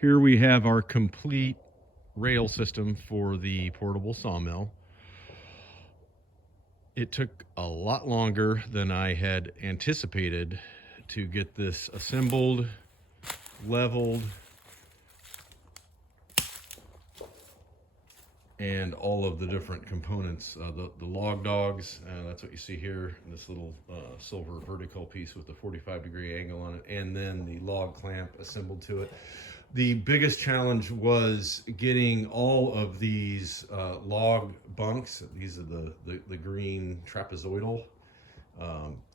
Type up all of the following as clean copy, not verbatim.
Here we have our complete rail system for the portable sawmill. It took a lot longer than I had anticipated to get this assembled, leveled, and all of the different components. The log dogs, that's what you see here, this little silver vertical piece with the 45-degree angle on it, and then the log clamp assembled to it. The biggest challenge was getting all of these log bunks. These are the green trapezoidal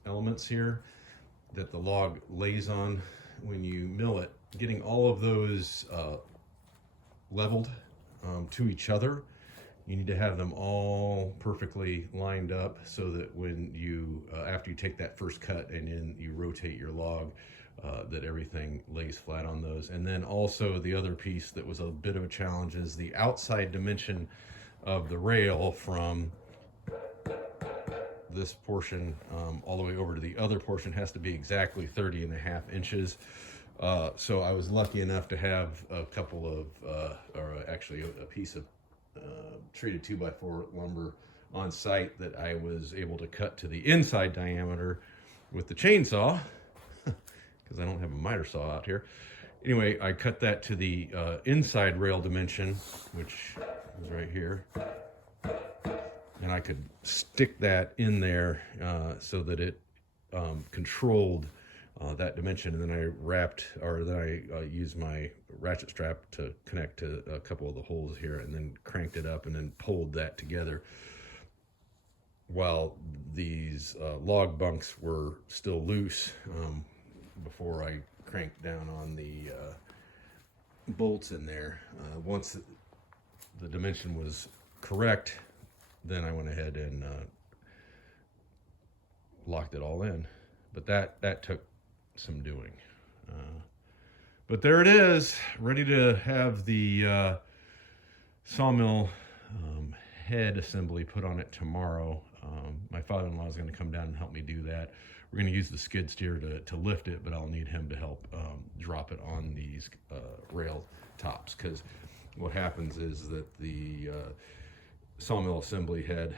elements here that the log lays on when you mill it. Getting all of those leveled to each other. You need to have them all perfectly lined up so that when you, after you take that first cut and then you rotate your log, that everything lays flat on those. And then also the other piece that was a bit of a challenge is the outside dimension of the rail from this portion all the way over to the other portion has to be exactly 30.5 inches. So I was lucky enough to have a couple of, or actually a piece of treated 2x4 lumber on site that I was able to cut to the inside diameter with the chainsaw, because I don't have a miter saw out here. Anyway, I cut that to the inside rail dimension, which is right here. And I could stick that in there so that it controlled that dimension. And then I used my ratchet strap to connect to a couple of the holes here, and then cranked it up and then pulled that together while these log bunks were still loose before I cranked down on the bolts in there. Once the dimension was correct, then I went ahead and locked it all in. But that took some doing. But there it is, ready to have the sawmill head assembly put on it tomorrow. My father-in-law is going to come down and help me do that. We're going to use the skid steer to lift it, but I'll need him to help drop it on these rail tops, because what happens is that the sawmill assembly head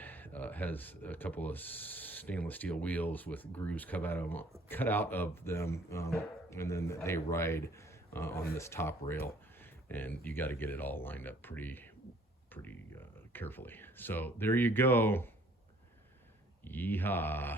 has a couple of stainless steel wheels with grooves cut out of them, and then they ride on this top rail, and you got to get it all lined up pretty carefully. So there you go. Yeehaw.